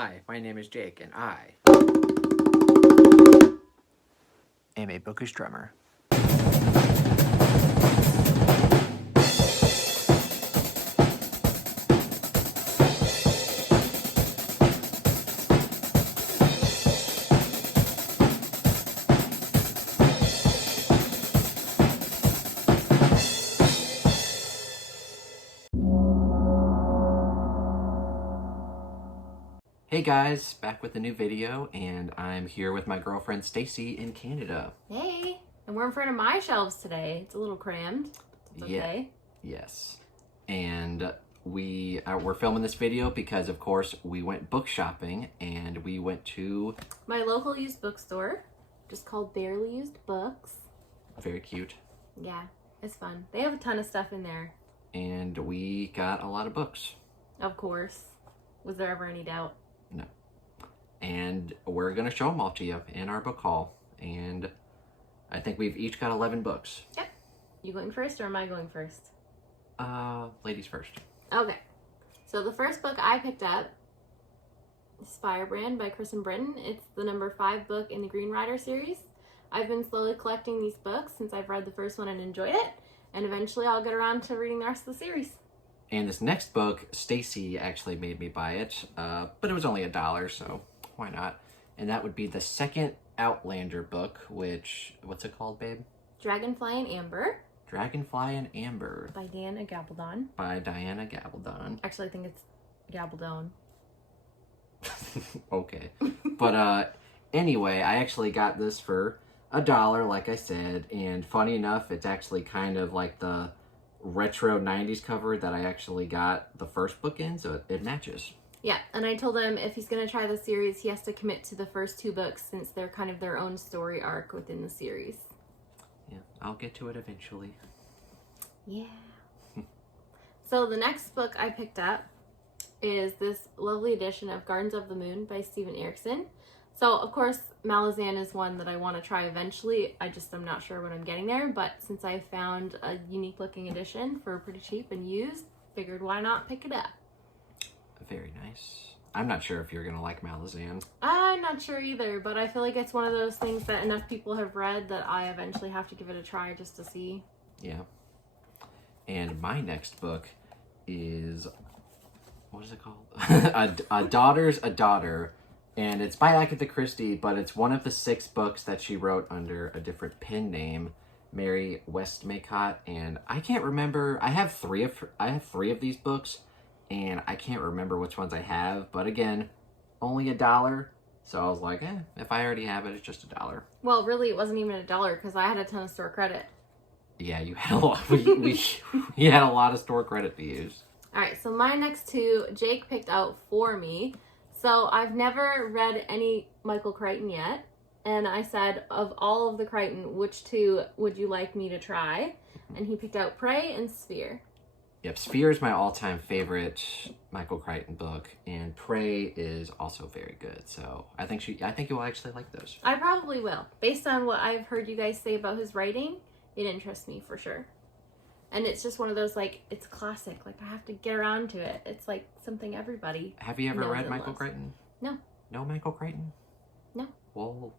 Hi, my name is Jake, and I am a bookish drummer. Hey guys, back with a new video, and I'm here with my girlfriend Stacey in Canada. Hey, and we're in front of my shelves today. It's a little crammed. It's okay. Yes. And we're filming this video because, of course, we went book shopping, and we went to My local used bookstore, just called Barely Used Books. very cute. Yeah, it's fun. They have a ton of stuff in there. And we got a lot of books. Of course. Was there ever any doubt? No. And we're going to show them all to you in our book haul. And I think we've each got 11 books. Yep. You going first or am I going first? Ladies first. Okay. So the first book I picked up is Firebrand by Kristen Britton. It's the number 5 book in the Green Rider series. I've been slowly collecting these books since I've read the first one and enjoyed it. And eventually I'll get around to reading the rest of the series. And this next book, Stacey actually made me buy it, but it was only $1, so why not? And that would be the second Outlander book, which, what's it called, babe? Dragonfly and Amber Dragonfly and Amber by Diana Gabaldon. by Diana Gabaldon. Actually, I think it's Gabaldon. Okay. But anyway, I actually got this for $1, like I said, and funny enough, it's actually kind of like the retro 90s cover that I actually got the first book in, so it matches. Yeah, and I told him if he's going to try the series, he has to commit to the first 2 books since they're kind of their own story arc within the series. Yeah, I'll get to it eventually. Yeah. So the next book I picked up is this lovely edition of Gardens of the Moon by Steven Erikson. So, of course, Malazan is one that I want to try eventually. I'm not sure when I'm getting there, but since I found a unique looking edition for pretty cheap and used, figured why not pick it up. Very nice. I'm not sure if you're going to like Malazan. I'm not sure either, but I feel like it's one of those things that enough people have read that I eventually have to give it a try just to see. Yeah. And my next book is, what is it called? A Daughter's a Daughter. And it's by Agatha Christie, but it's one of the 6 books that she wrote under a different pen name, Mary Westmacott. And I can't remember. I have 3 of these books, and I can't remember which ones I have. But again, only $1. So I was like, if I already have it, it's just $1. Well, really, it wasn't even $1 because I had a ton of store credit. Yeah, you had a lot. We had a lot of store credit to use. All right, so my next 2, Jake picked out for me. So I've never read any Michael Crichton yet, and I said, of all of the Crichton, which 2 would you like me to try? And he picked out Prey and Sphere. Yep, Sphere is my all-time favorite Michael Crichton book, and Prey is also very good. So I think you'll actually like those. I probably will. Based on what I've heard you guys say about his writing, it interests me for sure. And it's just one of those, like, it's classic. Like, I have to get around to it. It's like something everybody Have you ever knows read and Michael loves. Crichton? No. No Michael Crichton? No. Well,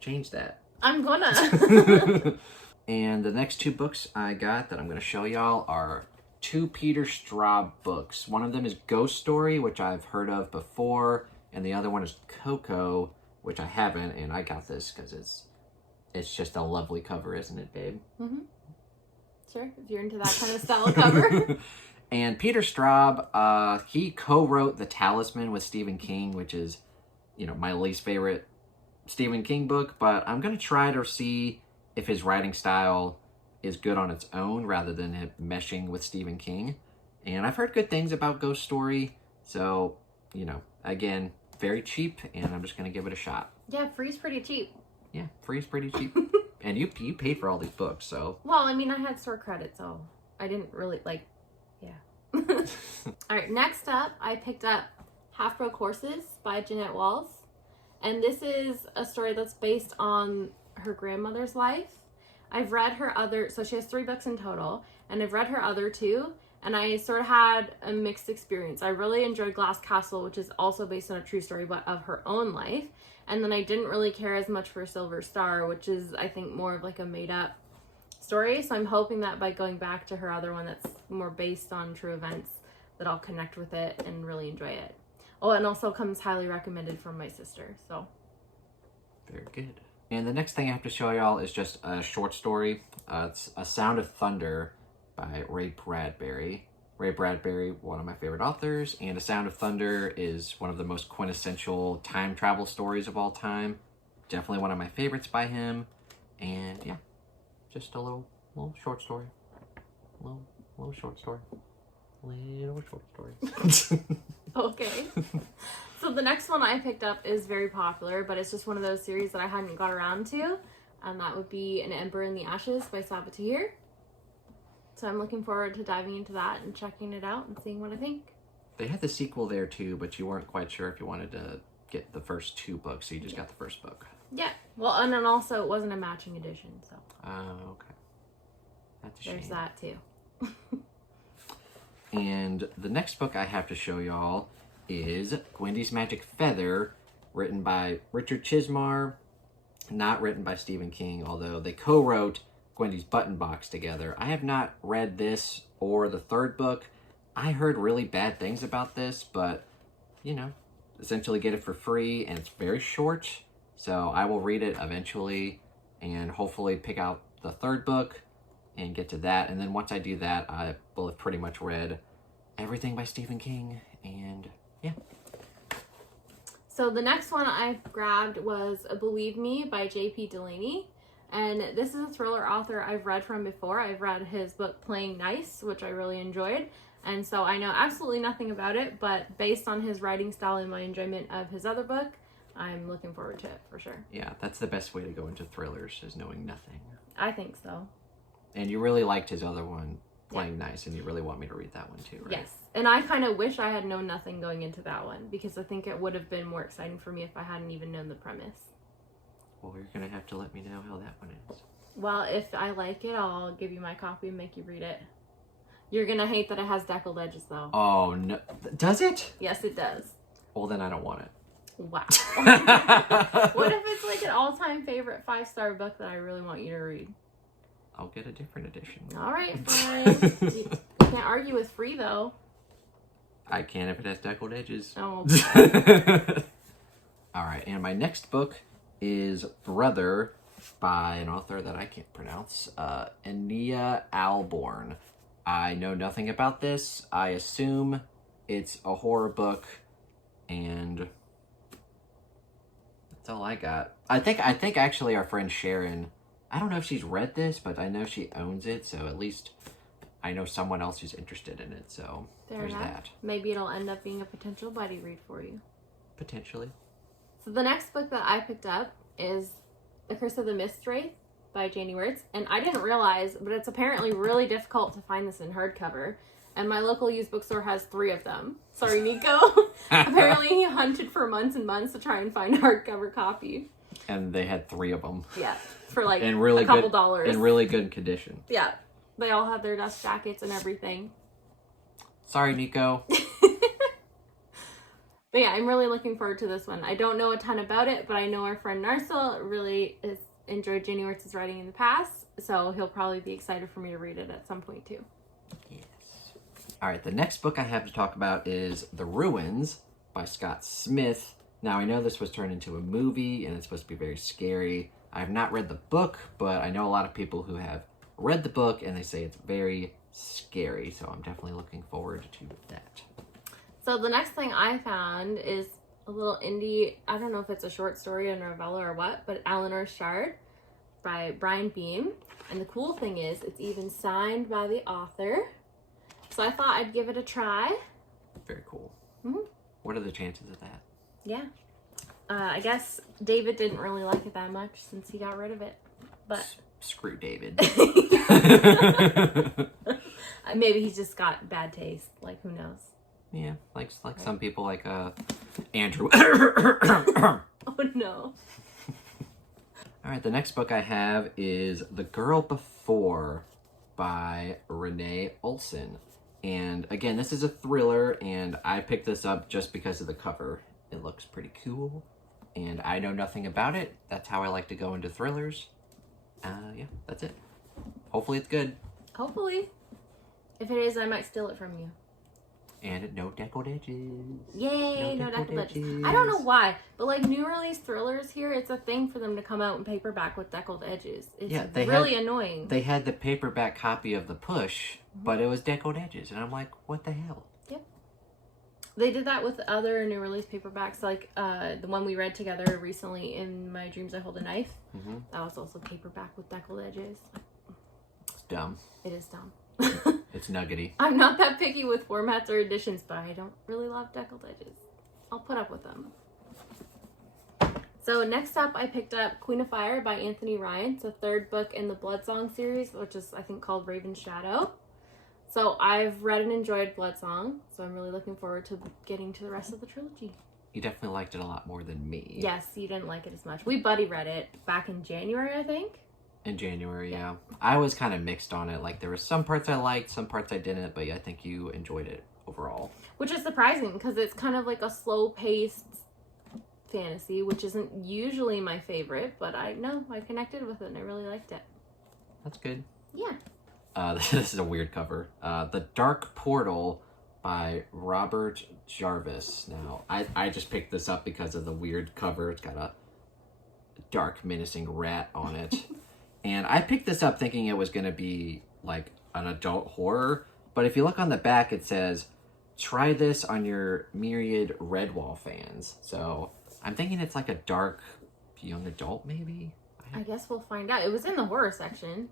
change that. I'm gonna. And the next 2 books I got that I'm going to show y'all are 2 Peter Straub books. One of them is Ghost Story, which I've heard of before, and the other one is Coco, which I haven't, and I got this because it's just a lovely cover, isn't it, babe? Mm-hmm. Sure, if you're into that kind of style cover. And Peter Straub, he co-wrote The Talisman with Stephen King, which is, my least favorite Stephen King book, but I'm going to try to see if his writing style is good on its own rather than it meshing with Stephen King. And I've heard good things about Ghost Story, so, again, very cheap, and I'm just going to give it a shot. Yeah, free's pretty cheap. Yeah, free's pretty cheap. And you paid for all these books, so. Well, I mean, I had store credit, so I didn't really, yeah. All right, next up, I picked up Half Broke Horses by Jeanette Walls. And this is a story that's based on her grandmother's life. I've read her so she has 3 books in total, and I've read her other 2, and I sort of had a mixed experience. I really enjoyed Glass Castle, which is also based on a true story, but of her own life. And then I didn't really care as much for Silver Star, which is, I think, more of like a made-up story. So I'm hoping that by going back to her other one that's more based on true events, that I'll connect with it and really enjoy it. Oh, and also comes highly recommended from my sister, so. Very good. And the next thing I have to show y'all is just a short story. It's A Sound of Thunder by Ray Bradbury. Ray Bradbury, one of my favorite authors, and A Sound of Thunder is one of the most quintessential time travel stories of all time. Definitely one of my favorites by him. And yeah, just a little short story. Little short story. Little short story. Okay. So the next one I picked up is very popular, but it's just one of those series that I hadn't got around to. And that would be An Ember in the Ashes by Sabathir. So I'm looking forward to diving into that and checking it out and seeing what I think. They had the sequel there too, but you weren't quite sure if you wanted to get the first 2 books, so you just got the first book. Yeah. Well, and then also it wasn't a matching edition, so. Oh, okay. That's a shame. There's that too. And the next book I have to show y'all is Gwendy's Magic Feather, written by Richard Chismar, not written by Stephen King, although they co-wrote Gwendy's Button Box together. I have not read this or the 3rd book. I heard really bad things about this, but, you know, essentially get it for free, and it's very short, so I will read it eventually and hopefully pick out the 3rd book and get to that. And then once I do that, I will have pretty much read everything by Stephen King, and yeah. So the next one I grabbed was Believe Me by J.P. Delaney. And this is a thriller author I've read from before. I've read his book Playing Nice, which I really enjoyed. And so I know absolutely nothing about it, but based on his writing style and my enjoyment of his other book, I'm looking forward to it for sure. Yeah, that's the best way to go into thrillers, is knowing nothing. I think so. And you really liked his other one, Playing Nice, and you really want me to read that one too, right? Yes. And I kind of wish I had known nothing going into that one, because I think it would have been more exciting for me if I hadn't even known the premise. Well, you're going to have to let me know how that one is. Well, if I like it, I'll give you my copy and make you read it. You're going to hate that it has deckled edges, though. Oh, no. Does it? Yes, it does. Well, then I don't want it. Wow. What if it's like an all-time favorite 5-star book that I really want you to read? I'll get a different edition. All right, fine. You can't argue with free, though. I can if it has deckled edges. Oh. All right, and my next book is Brother by an author that I can't pronounce, Ania Alborn. I know nothing about this. I assume it's a horror book, and that's all I got. I think actually our friend Sharon, I don't know if she's read this, but I know she owns it, so at least I know someone else who's interested in it, so there's that. Maybe it'll end up being a potential buddy read for you. Potentially. So the next book that I picked up is The Curse of the Mist Wraith by Janie Wirtz, and I didn't realize, but it's apparently really difficult to find this in hardcover, and my local used bookstore has 3 of them. Sorry, Nico. Apparently he hunted for months and months to try and find a hardcover copy. And they had 3 of them. Yeah, for like really a couple dollars. In really good condition. Yeah, they all had their dust jackets and everything. Sorry, Nico. But yeah, I'm really looking forward to this one. I don't know a ton about it, but I know our friend Narcel really has enjoyed Janie Wirtz's writing in the past, so he'll probably be excited for me to read it at some point too. Yes. All right, the next book I have to talk about is The Ruins by Scott Smith. Now, I know this was turned into a movie, and it's supposed to be very scary. I have not read the book, but I know a lot of people who have read the book, and they say it's very scary, so I'm definitely looking forward to that. So the next thing I found is a little indie, I don't know if it's a short story, a novella, or what, but Eleanor Shard by Brian Beam. And the cool thing is, it's even signed by the author. So I thought I'd give it a try. Very cool. Mm-hmm. What are the chances of that? Yeah. I guess David didn't really like it that much since he got rid of it. But screw David. Maybe he's just got bad taste. Like, who knows? Yeah, like some people, like Andrew. Oh no. All right, the next book I have is The Girl Before by Renee Olson. And again, this is a thriller, and I picked this up just because of the cover. It looks pretty cool, and I know nothing about it. That's how I like to go into thrillers. Yeah, that's it. Hopefully it's good. Hopefully. If it is, I might steal it from you. And no deckled edges. Yay, no deckled edges. edges. I don't know why, but like new release thrillers here, it's a thing for them to come out in paperback with deckled edges. It's really annoying. They had the paperback copy of The Push, but it was deckled edges. And I'm like, what the hell? Yep. They did that with other new release paperbacks, like the one we read together recently, In My Dreams I Hold a Knife. Mm-hmm. That was also paperback with deckled edges. It's dumb. It is dumb. It's nuggety. I'm not that picky with formats or editions, but I don't really love deckled edges. I'll put up with them. So next up, I picked up Queen of Fire by Anthony Ryan. It's a third book in the Bloodsong series, which is, I think, called Raven's Shadow. So I've read and enjoyed Bloodsong, so I'm really looking forward to getting to the rest of the trilogy. You definitely liked it a lot more than me. Yes, you didn't like it as much. We buddy read it back in January, I think. In January, yeah. I was kind of mixed on it. Like, there were some parts I liked, some parts I didn't, but yeah, I think you enjoyed it overall. Which is surprising, because it's kind of like a slow-paced fantasy, which isn't usually my favorite, but I connected with it, and I really liked it. That's good. Yeah. This is a weird cover. The Dark Portal by Robert Jarvis. Now, I just picked this up because of the weird cover. It's got a dark, menacing rat on it. And I picked this up thinking it was going to be like an adult horror. But if you look on the back, it says, try this on your myriad Redwall fans. So I'm thinking it's like a dark young adult, maybe? I guess we'll find out. It was in the horror section.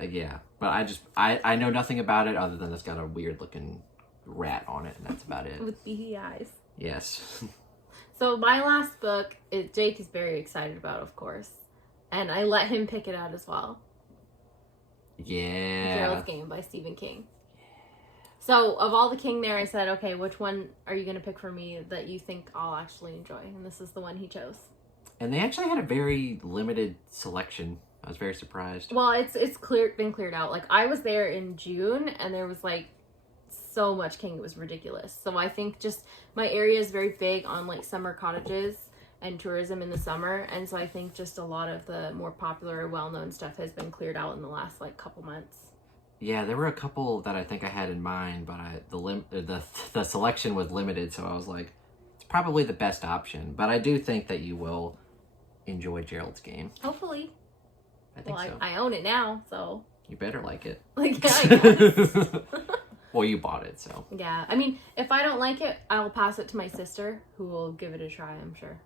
Yeah. But I know nothing about it other than it's got a weird looking rat on it. And that's about it. With beady eyes. Yes. So my last book, Jake is very excited about, of course. And I let him pick it out as well. Yeah. Gerald's Game by Stephen King. So, of all the King there, I said, okay, which one are you going to pick for me that you think I'll actually enjoy? And this is the one he chose. And they actually had a very limited selection. I was very surprised. Well, it's been cleared out. Like, I was there in June, and there was, like, so much King, it was ridiculous. So I think just my area is very big on, like, summer cottages and tourism in the summer, and so I think just a lot of the more popular, well-known stuff has been cleared out in the last like couple months. Yeah, there were a couple that I think I had in mind, but the selection was limited, so I was like, it's probably the best option. But I do think that you will enjoy Gerald's Game. Hopefully. I think so. I own it now, so you better like it. like yeah, I guess. Well, you bought it, so Yeah, I mean, if I don't like it, I'll pass it to my sister, who will give it a try, I'm sure.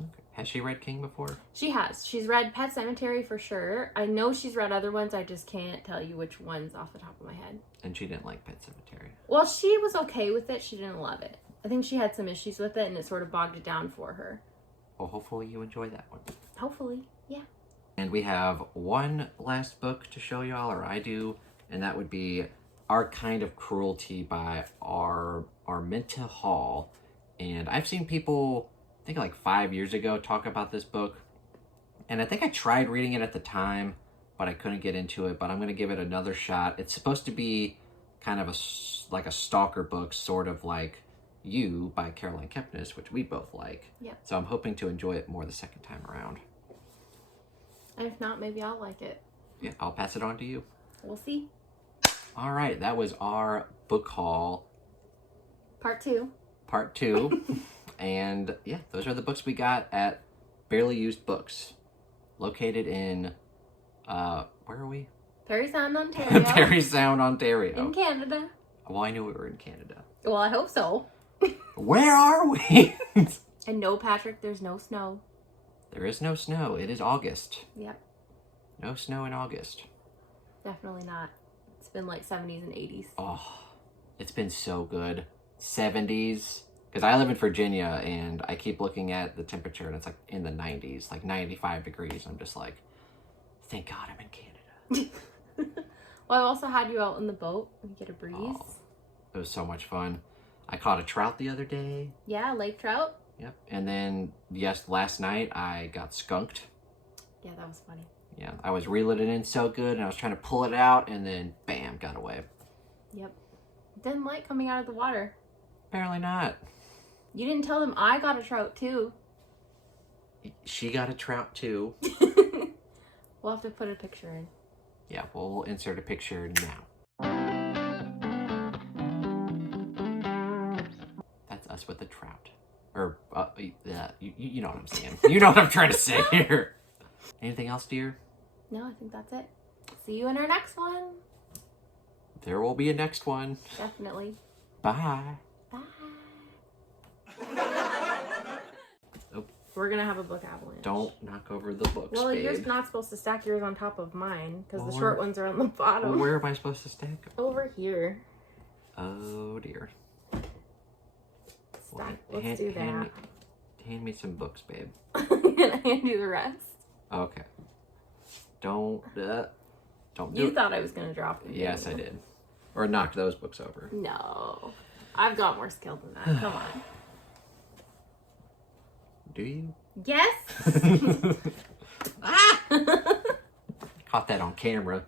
okay. Has she read King before? She has. She's read Pet Sematary for sure. I know she's read other ones. I just can't tell you which ones off the top of my head. And she didn't like Pet Sematary. Well, she was okay with it. She didn't love it. I think she had some issues with it, and it sort of bogged it down for her. Well, hopefully you enjoy that one. Hopefully, yeah. And we have one last book to show y'all, or I do, and that would be Our Kind of Cruelty by Arminta Hall. And I've seen people, I think like 5 years ago, talk about this book. And I think I tried reading it at the time, but I couldn't get into it. But I'm going to give it another shot. It's supposed to be kind of like a stalker book, sort of like You by Caroline Kepnes, which we both like. Yep. So I'm hoping to enjoy it more the second time around. And if not, maybe I'll like it. Yeah, I'll pass it on to you. We'll see. All right, that was our book haul. Part 2. Part 2. And yeah, those are the books we got at Barely Used Books. Located in, where are we? Parry Sound, Ontario. Parry Sound, Ontario. In Canada. Well, I knew we were in Canada. Well, I hope so. Where are we? And no, Patrick, there's no snow. There is no snow. It is August. Yep. No snow in August. Definitely not. It's been like 70s and 80s. Oh, it's been so good. 70s. Because I live in Virginia, and I keep looking at the temperature, and it's like in the 90s, like 95 degrees. I'm just like, thank God I'm in Canada. Well, I also had you out on the boat and get a breeze. Oh, it was so much fun. I caught a trout the other day. Yeah, lake trout. Yep. And then, yes, last night I got skunked. Yeah, that was funny. Yeah, I was reeling it in so good, and I was trying to pull it out, and then, bam, got away. Yep. Didn't like coming out of the water. Apparently not. You didn't tell them I got a trout too. She got a trout too. We'll have to put a picture in. Yeah, we'll insert a picture now. That's us with the trout. Or, yeah, you know what I'm saying. You know what I'm trying to say here. Anything else, dear? No, I think that's it. See you in our next one. There will be a next one. Definitely. Bye. Bye. Oh. We're going to have a book avalanche. Don't knock over the books, Well, babe. you're not supposed to stack yours on top of mine because Well, the short ones are on the bottom. Well, where am I supposed to stack them? Over here. Oh, dear. Stack. Let's do that. Hand me some books, babe. Can I hand you the rest? Okay. Don't do You it. thought I was going to drop them. Yes, I did. Or knock those books over. No. I've got more skill than that. Come on. Do you? Yes. Ah! Caught that on camera.